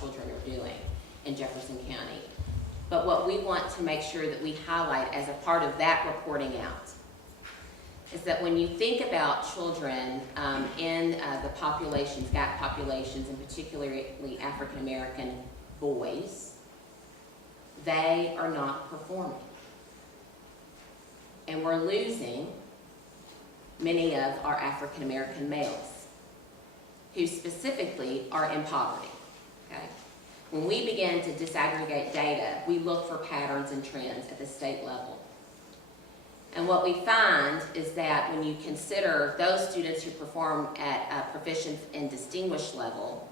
children are doing in Jefferson County. But what we want to make sure that we highlight as a part of that reporting out is that when you think about children in the populations, GAP populations, and particularly African American boys, they are not performing. And we're losing many of our African American males who specifically are in poverty. Okay? When we begin to disaggregate data, we look for patterns and trends at the state level. And what we find is that when you consider those students who perform at proficient and distinguished level,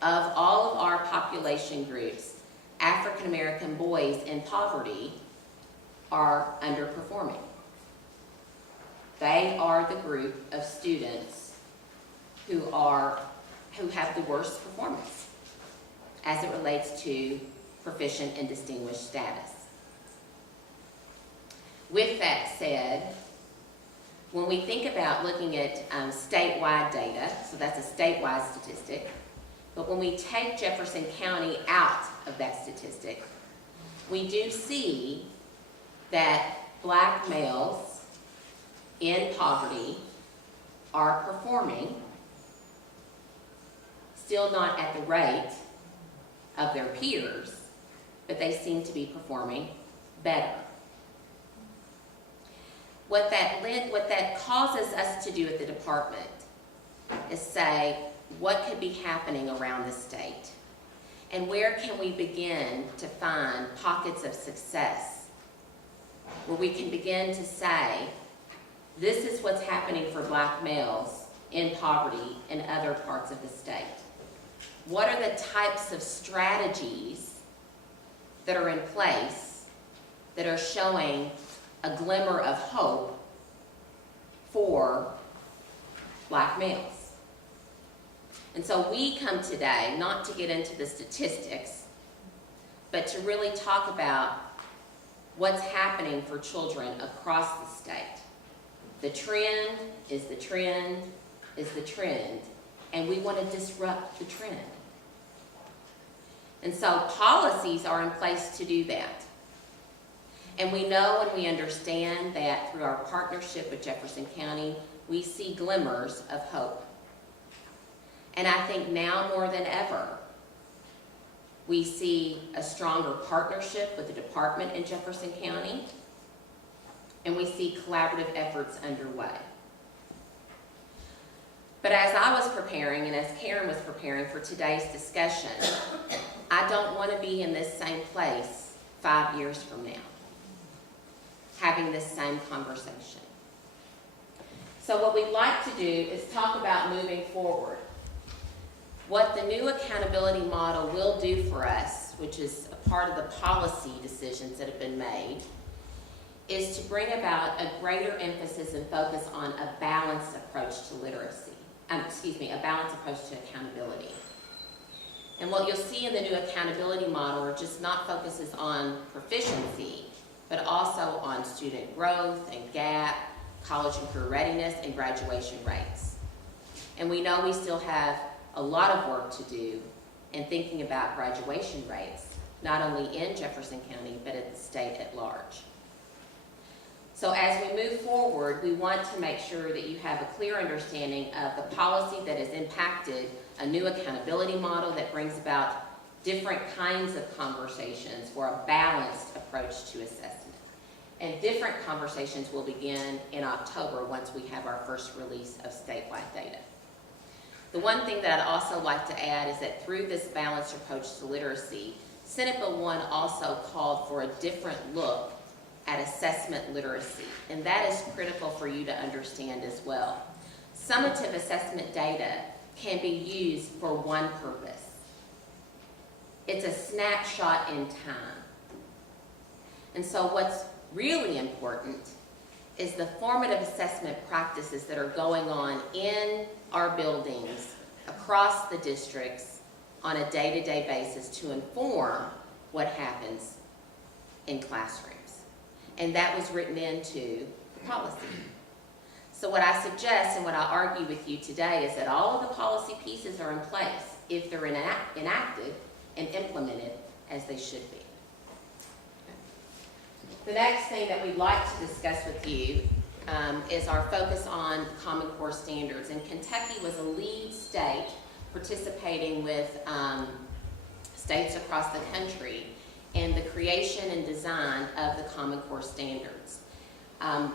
of all of our population groups, African American boys in poverty are underperforming. They are the group of students who have the worst performance as it relates to proficient and distinguished status. With that said, when we think about looking at statewide data, so that's a statewide statistic, but when we take Jefferson County out of that statistic, we do see that black males in poverty are performing, still not at the rate of their peers, but they seem to be performing better. What that causes us to do at the department is say, what could be happening around the state? And where can we begin to find pockets of success where we can begin to say, this is what's happening for black males in poverty in other parts of the state? What are the types of strategies that are in place that are showing a glimmer of hope for black males? And so we come today not to get into the statistics, but to really talk about what's happening for children across the state. The trend is the trend is the trend, and we want to disrupt the trend. And so policies are in place to do that. And we know and we understand that through our partnership with Jefferson County, we see glimmers of hope. And I think now more than ever, we see a stronger partnership with the department in Jefferson County, and we see collaborative efforts underway. But as I was preparing, and as Karen was preparing for today's discussion, I don't want to be in this same place 5 years from now, having this same conversation. So what we'd like to do is talk about moving forward. What the new accountability model will do for us, which is a part of the policy decisions that have been made, is to bring about a greater emphasis and focus on a balanced approach to literacy. A balanced approach to accountability. And what you'll see in the new accountability model are just not focuses on proficiency, but also on student growth and GAP, college and career readiness, and graduation rates. And we know we still have a lot of work to do in thinking about graduation rates, not only in Jefferson County, but at the state at large. So as we move forward, we want to make sure that you have a clear understanding of the policy that has impacted a new accountability model that brings about different kinds of conversations for a balanced approach to assessment. And different conversations will begin in October once we have our first release of statewide data. The one thing that I'd also like to add is that through this balanced approach to literacy, Senate Bill 1 also called for a different look at assessment literacy, and that is critical for you to understand as well. Summative assessment data can be used for one purpose. It's a snapshot in time. And so what's really important is the formative assessment practices that are going on in our buildings across the districts on a day-to-day basis to inform what happens in classrooms. And that was written into the policy. So what I suggest and what I argue with you today is that all of the policy pieces are in place. If they're enacted, and implemented as they should be. The next thing that we'd like to discuss with you is our focus on Common Core standards. And Kentucky was a lead state participating with states across the country in the creation and design of the Common Core standards.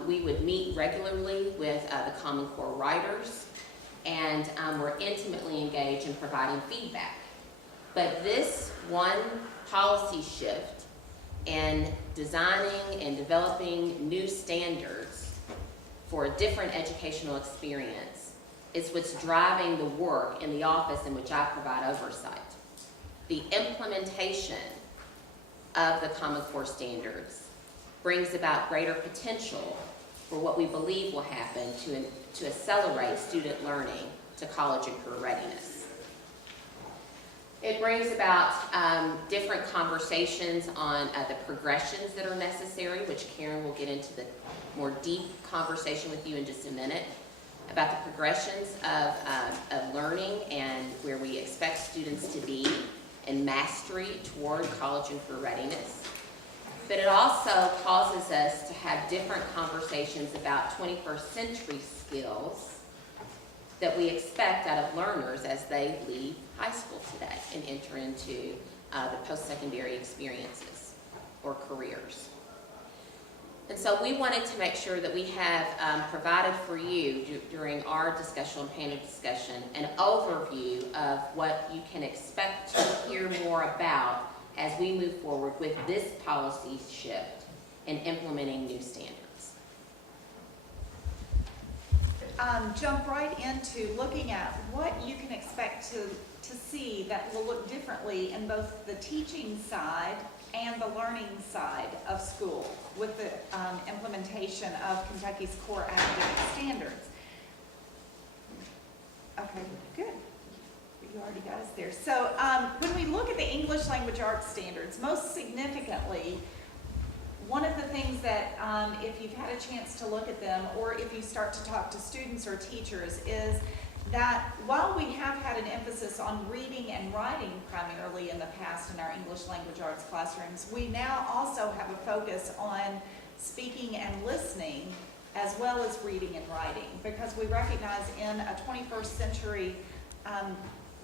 We would meet regularly with the Common Core writers, and we're intimately engaged in providing feedback. But this one policy shift in designing and developing new standards for a different educational experience is what's driving the work in the office in which I provide oversight. The implementation of the Common Core standards brings about greater potential for what we believe will happen to accelerate student learning to college and career readiness. It brings about different conversations on the progressions that are necessary, which Karen will get into the more deep conversation with you in just a minute, about the progressions of learning and where we expect students to be in mastery toward college and career readiness. But it also causes us to have different conversations about 21st century skills that we expect out of learners as they leave high school today and enter into the post-secondary experiences or careers. And so we wanted to make sure that we have provided for you during our discussion and panel discussion an overview of what you can expect to hear more about as we move forward with this policy shift in implementing new standards. Jump right into looking at what you can expect to see that will look differently in both the teaching side and the learning side of school with the implementation of Kentucky's core academic standards. Okay, good. You already got us there. So when we look at the English language arts standards, most significantly, one of the things that, if you've had a chance to look at them, or if you start to talk to students or teachers, is that while we have had an emphasis on reading and writing primarily in the past in our English language arts classrooms, we now also have a focus on speaking and listening as well as reading and writing, because we recognize in a 21st century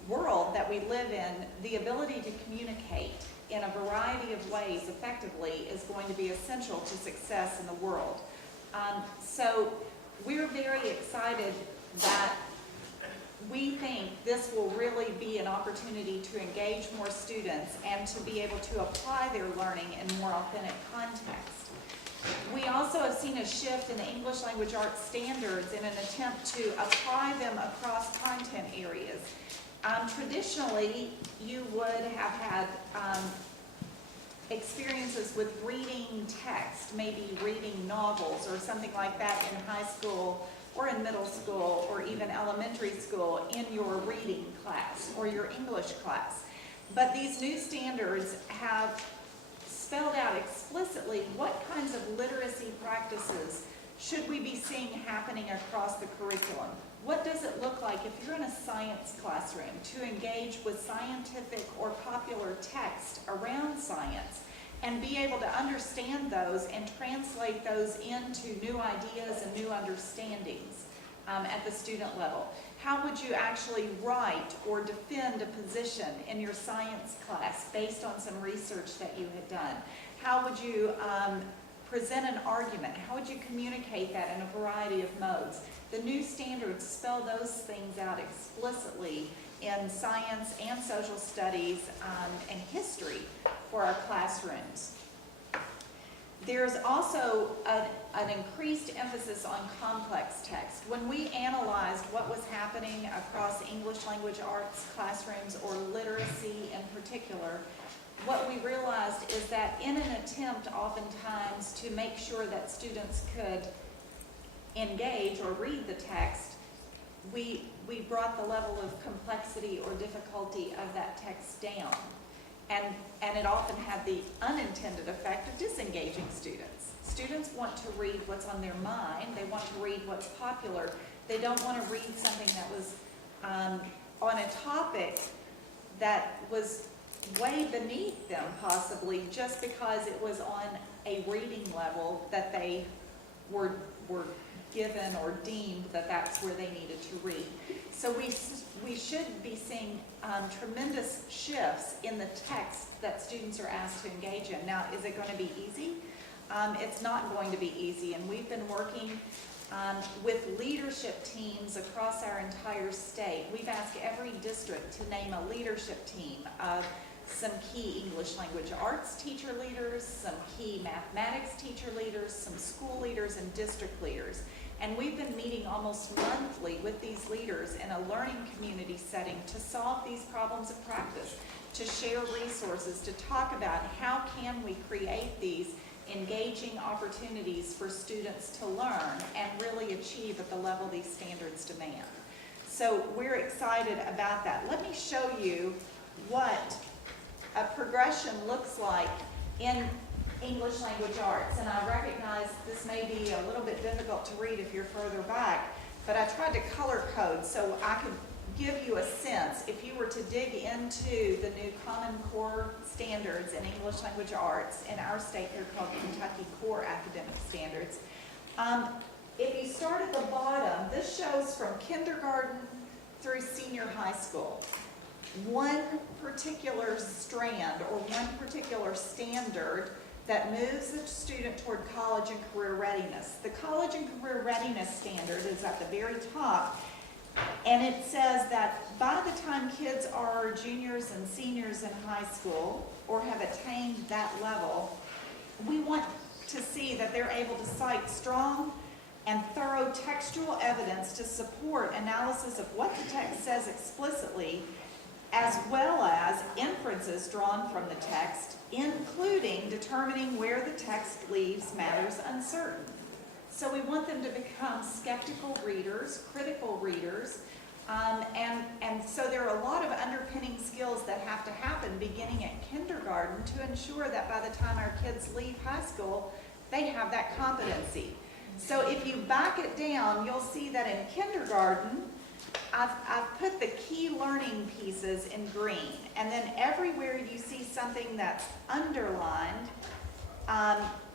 world that we live in, the ability to communicate in a variety of ways effectively is going to be essential to success in the world. So we're very excited that we think this will really be an opportunity to engage more students and to be able to apply their learning in more authentic context. We also have seen a shift in the English language arts standards in an attempt to apply them across content areas. Traditionally, you would have had experiences with reading text, maybe reading novels or something like that in high school or in middle school or even elementary school in your reading class or your English class. But these new standards have spelled out explicitly what kinds of literacy practices should we be seeing happening across the curriculum. What does it look like if you're in a science classroom to engage with scientific or popular text around science and be able to understand those and translate those into new ideas and new understandings at the student level? How would you actually write or defend a position in your science class based on some research that you had done? How would you present an argument? How would you communicate that in a variety of modes? The new standards spell those things out explicitly in science and social studies and history for our classrooms. There's also an increased emphasis on complex text. When we analyzed what was happening across English language arts classrooms or literacy in particular, what we realized is that in an attempt oftentimes to make sure that students could engage or read the text, we brought the level of complexity or difficulty of that text down. And it often had the unintended effect of disengaging students. Students want to read what's on their mind. They want to read what's popular. They don't want to read something that was on a topic that was way beneath them possibly, just because it was on a reading level that they were given or deemed that that's where they needed to read. So we should be seeing tremendous shifts in the text that students are asked to engage in. Now, is it going to be easy? It's not going to be easy, and we've been working with leadership teams across our entire state. We've asked every district to name a leadership team of some key English language arts teacher leaders, some key mathematics teacher leaders, some school leaders, and district leaders. And we've been meeting almost monthly with these leaders in a learning community setting to solve these problems of practice, to share resources, to talk about how can we create these engaging opportunities for students to learn and really achieve at the level these standards demand. So we're excited about that. Let me show you what a progression looks like in English language arts. And I recognize this may be a little bit difficult to read if you're further back, but I tried to color code so I could give you a sense. If you were to dig into the new Common Core standards in English language arts, in our state they're called Kentucky Core Academic Standards. If you start at the bottom, this shows from kindergarten through senior high school. One particular strand or one particular standard that moves the student toward college and career readiness. The college and career readiness standard is at the very top, and it says that by the time kids are juniors and seniors in high school or have attained that level, we want to see that they're able to cite strong and thorough textual evidence to support analysis of what the text says explicitly, as well as inferences drawn from the text, including determining where the text leaves matters uncertain. So we want them to become skeptical readers, critical readers, and so there are a lot of underpinning skills that have to happen beginning at kindergarten to ensure that by the time our kids leave high school, they have that competency. So if you back it down, you'll see that in kindergarten, I've put the key learning pieces in green, and then everywhere you see something that's underlined,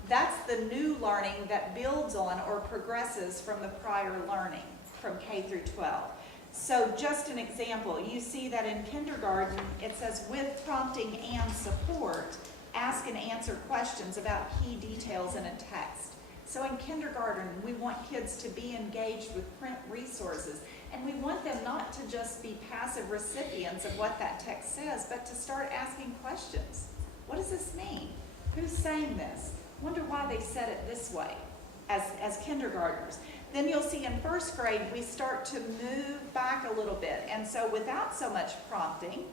that's the new learning that builds on or progresses from the prior learning from K through 12. So just an example, you see that in kindergarten, it says with prompting and support, ask and answer questions about key details in a text. So in kindergarten, we want kids to be engaged with print resources, and we want them not to just be passive recipients of what that text says, but to start asking questions. What does this mean? Who's saying this? Wonder why they said it this way as kindergartners. Then you'll see in first grade, we start to move back a little bit. And so without so much prompting,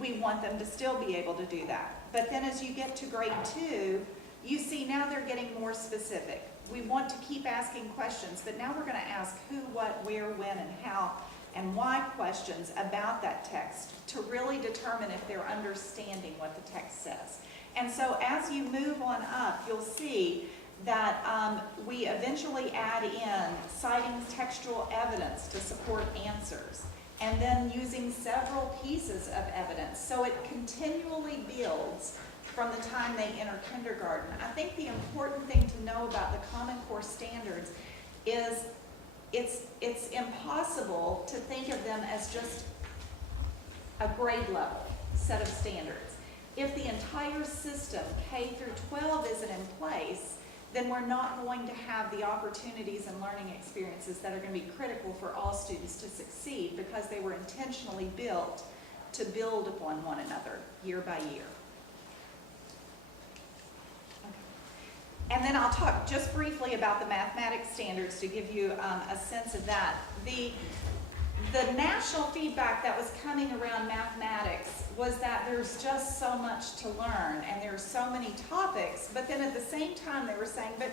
we want them to still be able to do that. But then as you get to grade 2, you see now they're getting more specific. We want to keep asking questions, but now we're going to ask who, what, where, when, and how, and why questions about that text to really determine if they're understanding what the text says. And so as you move on up, you'll see that we eventually add in citing textual evidence to support answers, and then using several pieces of evidence. So it continually builds from the time they enter kindergarten. I think the important thing to know about the Common Core standards is it's impossible to think of them as just a grade level set of standards. If the entire system, K through 12, isn't in place, then we're not going to have the opportunities and learning experiences that are going to be critical for all students to succeed, because they were intentionally built to build upon one another year by year. And then I'll talk just briefly about the mathematics standards to give you a sense of that. The national feedback that was coming around mathematics was that there's just so much to learn and there's so many topics, but then at the same time they were saying, but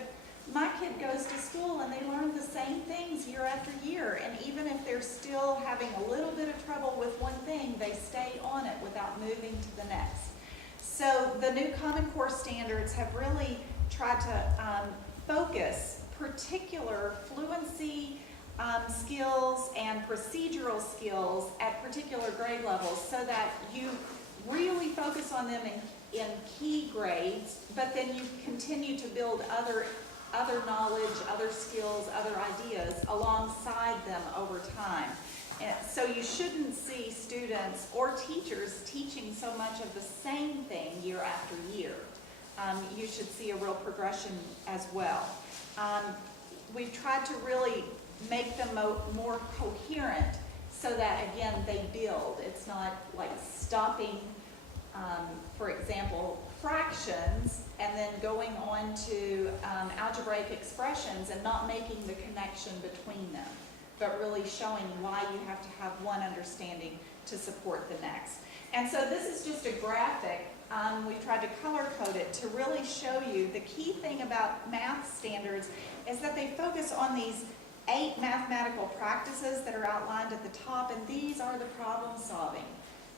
my kid goes to school and they learn the same things year after year, and even if they're still having a little bit of trouble with one thing, they stay on it without moving to the next. So the new Common Core standards have really tried to focus particular fluency skills and procedural skills at particular grade levels, so that you really focus on them in key grades, but then you continue to build other knowledge, other skills, other ideas alongside them over time. And so you shouldn't see students or teachers teaching so much of the same thing year after year. You should see a real progression as well. We've tried to really make them more coherent so that, again, they build. It's not like stopping, for example, fractions and then going on to algebraic expressions and not making the connection between them, but really showing why you have to have one understanding to support the next. And so this is just a graphic. We've tried to color code it to really show you the key thing about math standards is that they focus on these 8 mathematical practices that are outlined at the top, and these are the problem solving.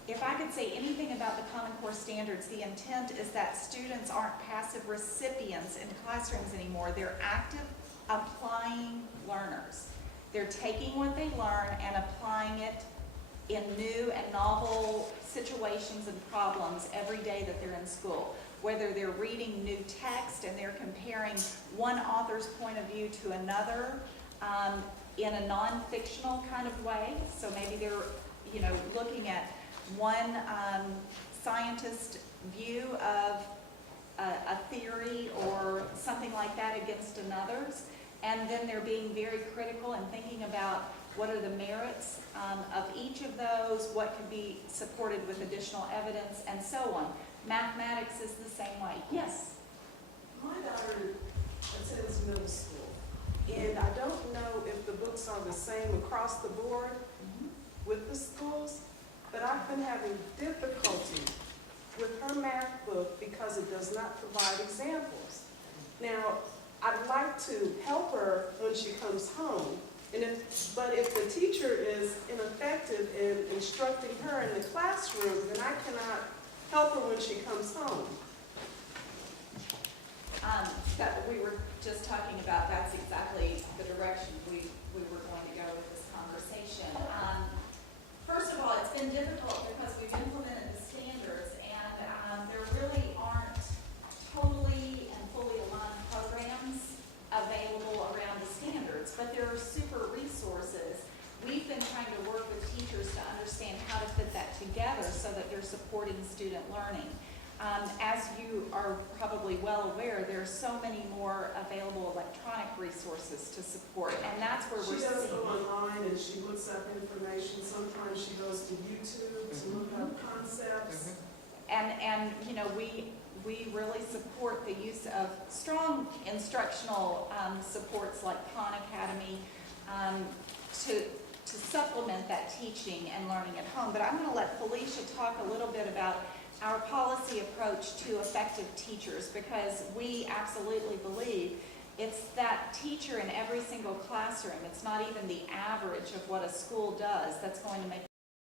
If I could say anything about the Common Core standards, the intent is that students aren't passive recipients in classrooms anymore. They're active, applying learners. They're taking what they learn and applying it in new and novel situations and problems every day that they're in school. Whether they're reading new text and they're comparing one author's point of view to another in a non-fictional kind of way. So maybe they're, looking at one scientist view of a theory or something like that against another's, and then they're being very critical and thinking about what are the merits of each of those, what could be supported with additional evidence, and so on. Mathematics is the same way. Yes? My daughter attends middle school, and I don't know if the books are the same across the board with the schools, but I've been having difficulty with her math book because it does not provide examples. Now, I'd like to help her when she comes home, but if the teacher is ineffective in instructing her in the classroom, then I cannot help her when she comes home. That we were just talking about, that's exactly the direction we were going to go with this conversation. First of all, it's been difficult because we've implemented the standards and there really aren't totally and fully aligned programs available around the standards, but there are super resources. We've been trying to work with teachers to understand how to fit that together so that they're supporting student learning. As you are probably well aware, there are so many more available electronic resources to support, and that's where we're seeing. She does go online and she looks up information. Sometimes she goes to YouTube to look up concepts. And we really support the use of strong instructional supports like Khan Academy to supplement that teaching and learning at home. But I'm going to let Felicia talk a little bit about our policy approach to effective teachers, because we absolutely believe it's that teacher in every single classroom. It's not even the average of what a school does that's going to make